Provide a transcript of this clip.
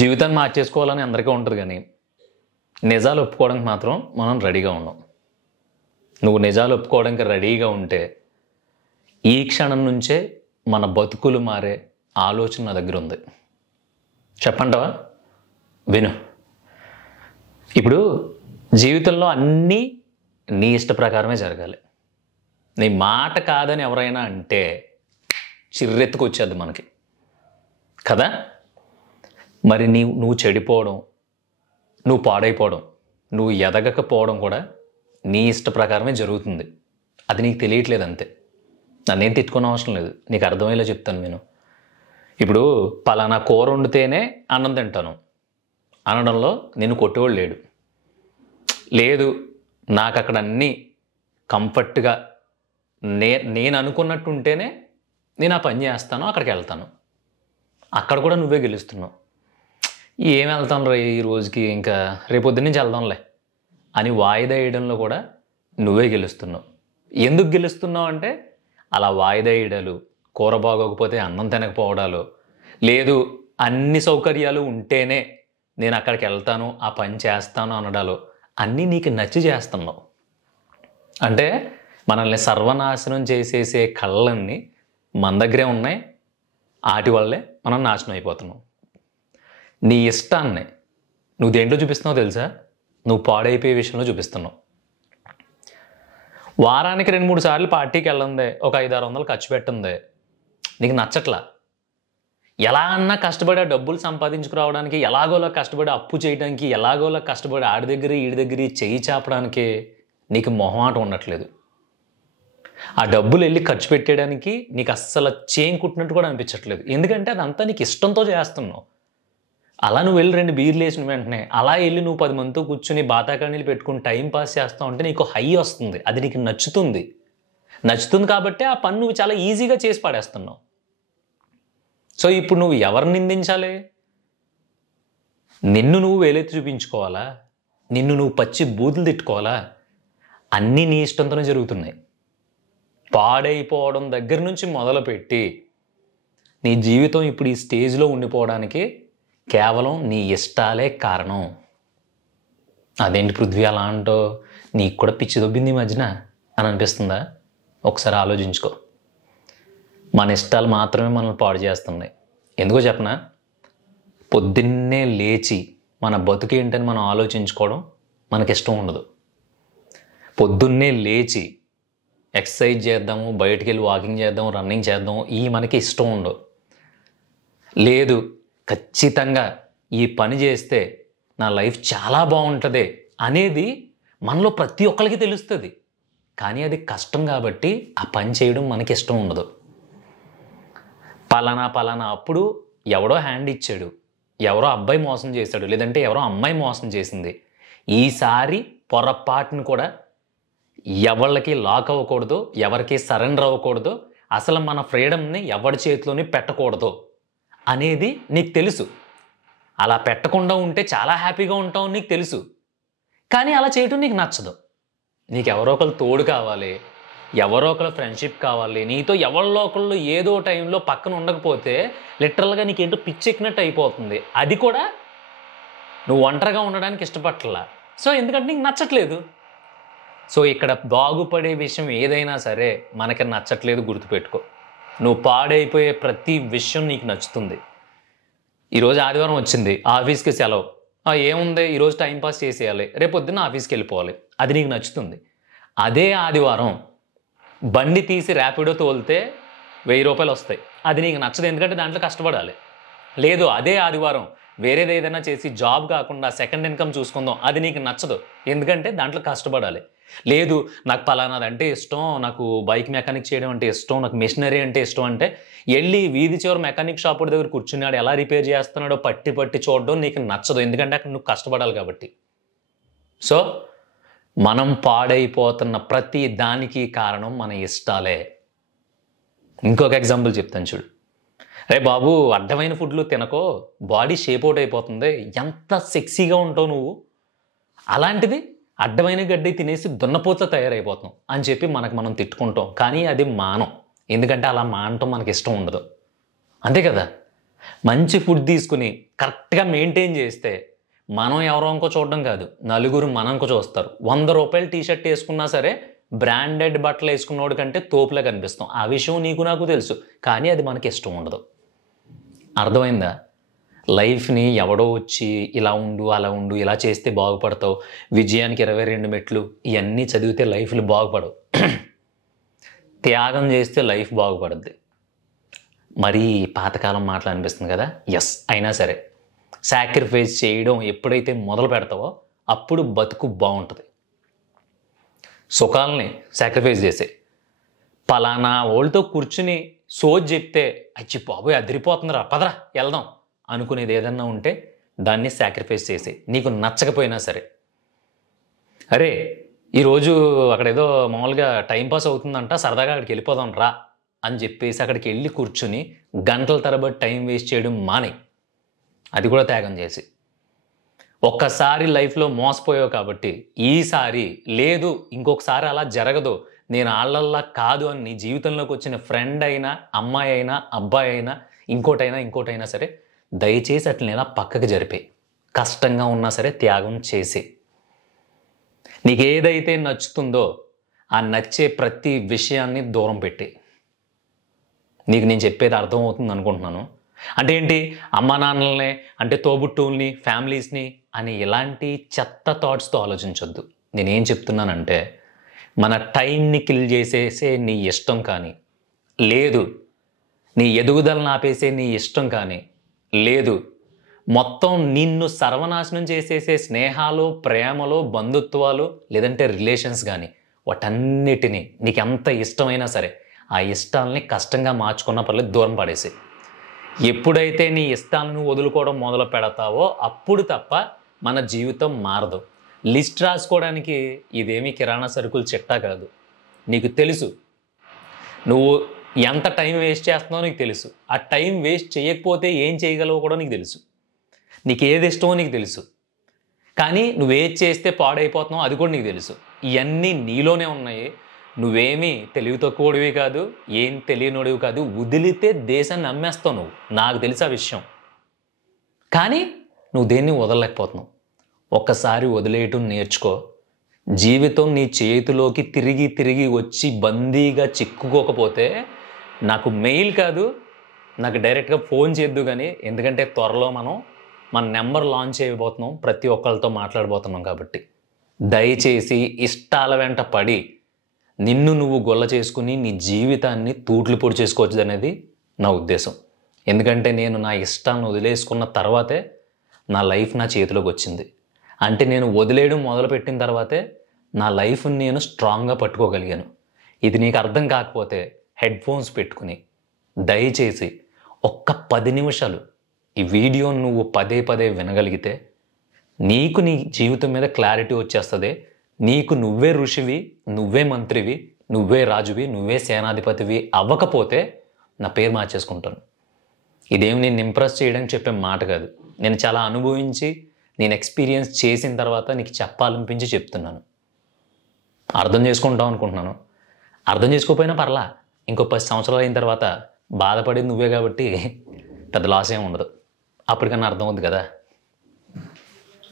జీవితాన్ని మార్చేసుకోవాలని అందరికీ ఉంటుంది, కానీ నిజాలు ఒప్పుకోవడానికి మాత్రం మనం రెడీగా ఉన్నాం. నువ్వు నిజాలు ఒప్పుకోవడానికి రెడీగా ఉంటే ఈ క్షణం నుంచే మన బతుకులు మారే ఆలోచన నా దగ్గర ఉంది. చెప్పంటావా? విను. ఇప్పుడు జీవితంలో అన్నీ నీ ఇష్ట ప్రకారమే జరగాలి. నీ మాట కాదని ఎవరైనా అంటే చిర్రెత్తుకొచ్చేది మనకి కదా. మరి నువ్వు చెడిపోవడం, నువ్వు పాడైపోవడం, నువ్వు ఎదగకపోవడం కూడా నీ ఇష్ట ప్రకారమే జరుగుతుంది. అది నీకు తెలియట్లేదు అంతే. నన్నేం తిట్టుకునే అవసరం లేదు, నీకు అర్థమయ్యేలా చెప్తాను నేను. ఇప్పుడు పలానా కూర వండితేనే అన్నం తింటాను అనడంలో నేను కొట్టేవాడు లేడు. లేదు, నాకు అక్కడ అన్నీ కంఫర్ట్గా నేను అనుకున్నట్టు ఉంటేనే నేను ఆ పని చేస్తాను, అక్కడికి వెళ్తాను. అక్కడ కూడా నువ్వే గెలుస్తున్నావు. ఏం వెళ్తాను రా ఈ రోజుకి, ఇంకా రేపొద్దు నుంచి వెళ్దాంలే అని వాయిదా వేయడంలో కూడా నువ్వే గెలుస్తున్నావు. ఎందుకు గెలుస్తున్నావు అంటే అలా వాయిదా వేయడాలు, కూర బాగోకపోతే అన్నం తినకపోవడాలు, లేదు అన్ని సౌకర్యాలు ఉంటేనే నేను అక్కడికి వెళ్తాను, ఆ పని చేస్తాను అనడాలు అన్నీ నీకు నచ్చి చేస్తున్నావు. అంటే మనల్ని సర్వనాశనం చేసేసే కళ్ళన్నీ మన దగ్గరే ఉన్నాయి. వాటి వల్లే మనం నాశనం అయిపోతున్నాం. నీ ఇష్టాన్ని నువ్వు దేంట్లో చూపిస్తున్నావు తెలుసా? నువ్వు పాడైపోయే విషయంలో చూపిస్తున్నావు. వారానికి 2-3 సార్లు పార్టీకి వెళ్ళందే, ఒక 500-600 ఖర్చు పెట్టిందే, నీకు నచ్చట్లా. ఎలా అన్నా కష్టపడి ఆ డబ్బులు సంపాదించుకురావడానికి, ఎలాగోలా కష్టపడి అప్పు చేయడానికి, ఎలాగోలా కష్టపడి ఆడి దగ్గర ఈడి దగ్గర చెయ్యి చాపడానికి నీకు మొహమాట ఉండట్లేదు. ఆ డబ్బులు వెళ్ళి ఖర్చు పెట్టేయడానికి నీకు అస్సలు చేయం కుట్టినట్టు కూడా అనిపించట్లేదు. ఎందుకంటే అదంతా నీకు ఇష్టంతో చేస్తున్నావు. అలా నువ్వు వెళ్ళి 2 బీర్లు వేసిన వెంటనే అలా వెళ్ళి నువ్వు 10 మందితో కూర్చుని బాతాకాణీలు పెట్టుకుని టైం పాస్ చేస్తావు అంటే నీకు హై వస్తుంది. అది నీకు నచ్చుతుంది. నచ్చుతుంది కాబట్టి ఆ పని నువ్వు చాలా ఈజీగా చేసి పడేస్తున్నావు. సో ఇప్పుడు నువ్వు ఎవరిని నిందించాలి? నిన్ను నువ్వు వేలెత్తి చూపించుకోవాలా? నిన్ను నువ్వు పచ్చి బూతులు తిట్టుకోవాలా? అన్నీ నీ ఇష్టంతోనే జరుగుతున్నాయి. పాడైపోవడం దగ్గర నుంచి మొదలుపెట్టి నీ జీవితం ఇప్పుడు ఈ స్టేజ్లో ఉండిపోవడానికి కేవలం నీ ఇష్టాలే కారణం. అదేంటి పృథ్వీ అలా అంటో, నీకు కూడా పిచ్చి దొబ్బింది ఈ మధ్యన అని అనిపిస్తుందా? ఒకసారి ఆలోచించుకో. మన ఇష్టాలు మాత్రమే మనల్ని పాడు చేస్తున్నాయి. ఎందుకో చెప్పనా? పొద్దున్నే లేచి మన బతుకేంటని మనం ఆలోచించుకోవడం మనకిష్టం ఉండదు. పొద్దున్నే లేచి ఎక్సర్సైజ్ చేద్దాము, బయటికి వెళ్ళి వాకింగ్ చేద్దాం, రన్నింగ్ చేద్దాం, ఈ మనకి ఇష్టం ఉండవు. లేదు, ఖచ్చితంగా ఈ పని చేస్తే నా లైఫ్ చాలా బాగుంటుంది అనేది మనలో ప్రతి ఒక్కరికి తెలుస్తుంది. కానీ అది కష్టం కాబట్టి ఆ పని చేయడం మనకి ఇష్టం ఉండదు. పలానా అప్పుడు ఎవడో హ్యాండ్ ఇచ్చాడు, ఎవరో అబ్బాయి మోసం చేశాడు, లేదంటే ఎవరో అమ్మాయి మోసం చేసింది. ఈసారి పొరపాటును కూడా ఎవరికి లాక్ అవ్వకూడదు, ఎవరికి సరెండర్ అవ్వకూడదు, అసలు మన ఫ్రీడమ్ని ఎవరి చేతిలోని పెట్టకూడదు అనేది నీకు తెలుసు. అలా పెట్టకుండా ఉంటే చాలా హ్యాపీగా ఉంటావు నీకు తెలుసు. కానీ అలా చేయటం నీకు నచ్చదు. నీకు ఎవరో ఒకరు తోడు కావాలి, ఎవరో ఒకరు ఫ్రెండ్షిప్ కావాలి. నీతో ఎవరిలో ఒకళ్ళు ఏదో టైంలో పక్కన ఉండకపోతే లిటరల్గా నీకేంటో పిచ్చెక్కినట్టు అయిపోతుంది. అది కూడా నువ్వు ఒంటరిగా ఉండడానికి ఇష్టపడట్లా. సో ఎందుకంటే నీకు నచ్చట్లేదు. సో ఇక్కడ బాగుపడే విషయం ఏదైనా సరే మనకి నచ్చట్లేదు గుర్తుపెట్టుకో. నువ్వు పాడైపోయే ప్రతి విషయం నీకు నచ్చుతుంది. ఈరోజు ఆదివారం వచ్చింది, ఆఫీస్కి సెలవు, ఏముంది ఈరోజు టైంపాస్ చేసేయాలి, రేపొద్దున ఆఫీస్కి వెళ్ళిపోవాలి, అది నీకు నచ్చుతుంది. అదే ఆదివారం బండి తీసి ర్యాపిడో తోలితే 1000 రూపాయలు వస్తాయి, అది నీకు నచ్చదు, ఎందుకంటే దాంట్లో కష్టపడాలి. లేదు, అదే ఆదివారం వేరేది ఏదైనా చేసి జాబ్ కాకుండా సెకండ్ ఇన్కమ్ చూసుకుందాం, అది నీకు నచ్చదు, ఎందుకంటే దాంట్లో కష్టపడాలి. లేదు, నాకు పలానాది అంటే ఇష్టం, నాకు బైక్ మెకానిక్ చేయడం అంటే ఇష్టం, నాకు మిషనరీ అంటే ఇష్టం అంటే వెళ్ళి వీధి చివరి మెకానిక్ షాప్ దగ్గర కూర్చున్నాడు ఎలా రిపేర్ చేస్తున్నాడో పట్టి చూడడం నీకు నచ్చదు, ఎందుకంటే అక్కడ నువ్వు కష్టపడాలి కాబట్టి. సో మనం పాడైపోతున్న ప్రతి దానికి కారణం మన ఇష్టాలే. ఇంకొక ఎగ్జాంపుల్ చెప్తాను చూడు. రే బాబు, అడ్డమైన ఫుడ్లు తినకో, బాడీ షేప్ అవుట్ అయిపోతుంది, ఎంత సెక్సీగా ఉంటావు నువ్వు, అలాంటిది అడ్డమైన గడ్డి తినేసి దున్నపోతలో తయారైపోతాం అని చెప్పి మనం తిట్టుకుంటాం. కానీ అది మానం, ఎందుకంటే అలా మానటం మనకి ఇష్టం ఉండదు. అంతే కదా. మంచి ఫుడ్ తీసుకుని కరెక్ట్గా మెయింటైన్ చేస్తే మనం ఎవరో ఇంకో చూడడం కాదు, నలుగురు మనంకో చూస్తారు. 100 రూపాయలు టీషర్ట్ వేసుకున్నా సరే బ్రాండెడ్ బట్టలు వేసుకున్నోడి కంటే తోపులా కనిపిస్తాం. ఆ విషయం నీకు నాకు తెలుసు, కానీ అది మనకి ఇష్టం ఉండదు. అర్థమైందా? లైఫ్ని ఎవడో వచ్చి ఇలా ఉండు, అలా ఉండు, ఇలా చేస్తే బాగుపడతావు, విజయానికి 22 మెట్లు, ఇవన్నీ చదివితే లైఫ్లు బాగుపడవు. త్యాగం చేస్తే లైఫ్ బాగుపడుద్ది. మరీ పాతకాలం మాటలు అనిపిస్తుంది కదా. ఎస్, అయినా సరే సాక్రిఫైస్ చేయడం ఎప్పుడైతే మొదలు పెడతావో అప్పుడు బతుకు బాగుంటుంది. సుఖాలని సాక్రిఫైస్ చేసే పలానా వాళ్ళతో కూర్చుని సోజ్ చెప్తే అచ్చి బాబోయ్ అదిరిపోతుందిరా పదరా వెళ్దాం అనుకునేది ఏదన్నా ఉంటే దాన్ని సాక్రిఫైస్ చేసే. నీకు నచ్చకపోయినా సరే, అరే ఈరోజు అక్కడ ఏదో మామూలుగా టైంపాస్ అవుతుందంట, సరదాగా అక్కడికి వెళ్ళిపోదాం రా అని చెప్పేసి అక్కడికి వెళ్ళి కూర్చుని గంటల తరబడి టైం వేస్ట్ చేయడం మానే. అది కూడా త్యాగం చేసి. ఒక్కసారి లైఫ్లో మోసపోయావు కాబట్టి ఈసారి లేదు, ఇంకొకసారి అలా జరగదు, నేను ఆళ్ళల్లా కాదు అని నీ జీవితంలోకి వచ్చిన ఫ్రెండ్ అయినా, అమ్మాయి అయినా, అబ్బాయి అయినా, ఇంకోటైనా సరే దయచేసి అట్లా ఇలా పక్కకి జరిపే. కష్టంగా ఉన్నా సరే త్యాగం చేసే. నీకు ఏదైతే నచ్చుతుందో ఆ నచ్చే ప్రతి విషయాన్ని దూరం పెట్టే. నీకు నేను చెప్పేది అర్థమవుతుంది అనుకుంటున్నాను. అంటే ఏంటి, అమ్మా నాన్నల్ని అంటే తోబుట్టువుల్ని, ఫ్యామిలీస్ని అని ఇలాంటి చెత్త థాట్స్తో ఆలోచించొద్దు. నేనేం చెప్తున్నానంటే, మన టైంని కిల్ చేసేసే నీ ఇష్టం కానీ లేదు, నీ ఎదుగుదలను ఆపేసే నీ ఇష్టం కానీ లేదు, మొత్తం నిన్ను సర్వనాశనం చేసేసే స్నేహాలు, ప్రేమలు, బంధుత్వాలు లేదంటే రిలేషన్స్ కానీ వాటన్నిటినీ నీకు ఎంత ఇష్టమైనా సరే ఆ ఇష్టాలని కష్టంగా మార్చుకున్న పర్లేదు దూరం పడేసి. ఎప్పుడైతే నీ ఇష్టాలను వదులుకోవడం మొదలు పెడతావో అప్పుడు తప్ప మన జీవితం మారదు. లిస్ట్ రాసుకోవడానికి ఇదేమీ కిరాణా సరుకులు చిట్టా కాదు. నీకు తెలుసు నువ్వు ఎంత టైం వేస్ట్ చేస్తున్నావో నీకు తెలుసు. ఆ టైం వేస్ట్ చేయకపోతే ఏం చేయగలవో కూడా నీకు తెలుసు. నీకు ఏది ఇష్టమో నీకు తెలుసు. కానీ నువ్వేది చేస్తే పాడైపోతున్నావో అది కూడా నీకు తెలుసు. ఇవన్నీ నీలోనే ఉన్నాయి. నువ్వేమీ తెలివి తక్కువడివి కాదు, ఏం తెలియనోడివి కాదు. వదిలితే దేశాన్ని అమ్మేస్తావు నువ్వు, నాకు తెలుసు ఆ విషయం. కానీ నువ్వు దేన్ని వదలలేకపోతున్నావు. ఒక్కసారి వదిలేయటం నేర్చుకో. జీవితం నీ చేతిలోకి తిరిగి తిరిగి వచ్చి బందీగా చిక్కుకోకపోతే నాకు మెయిల్ కాదు, నాకు డైరెక్ట్గా ఫోన్ చేద్దు. కానీ ఎందుకంటే త్వరలో మన నెంబర్ లాంచ్ చేయబోతున్నాం, ప్రతి ఒక్కరితో మాట్లాడబోతున్నాం. కాబట్టి దయచేసి ఇష్టాల వెంట పడి నిన్ను నువ్వు గొల్ల చేసుకుని నీ జీవితాన్ని తూట్లు పొడి చేసుకోవచ్చు అనేది నా ఉద్దేశం. ఎందుకంటే నేను నా ఇష్టాలను వదిలేసుకున్న తర్వాతే నా లైఫ్ నా చేతిలోకి వచ్చింది. అంటే నేను వదిలేయడం మొదలుపెట్టిన తర్వాతే నా లైఫ్ని నేను స్ట్రాంగ్గా పట్టుకోగలిగాను. ఇది నీకు అర్థం కాకపోతే హెడ్ ఫోన్స్ పెట్టుకుని దయచేసి ఒక్క 10 నిమిషాలు ఈ వీడియోని నువ్వు పదే పదే వినగలిగితే నీకు నీ జీవితం మీద క్లారిటీ వచ్చేస్తుంది. నీకు నువ్వే ఋషివి, నువ్వే మంత్రివి, నువ్వే రాజువి, నువ్వే సేనాధిపతివి అవ్వకపోతే నా పేరు మార్చేసుకుంటాను. ఇదేమి నేను ఇంప్రెస్ చేయడానికి చెప్పే మాట కాదు. నేను చాలా అనుభవించి నేను ఎక్స్పీరియన్స్ చేసిన తర్వాత నీకు చెప్పాలనిపించి చెప్తున్నాను. అర్థం చేసుకుంటావు అనుకుంటున్నాను. అర్థం చేసుకోకపోయినా పర్లా, ఇంకో 10 సంవత్సరాలు అయిన తర్వాత బాధపడేది నువ్వే కాబట్టి పెద్ద లాస్ ఏమి ఉండదు. అప్పటికన్నా అర్థం అవుతుంది కదా.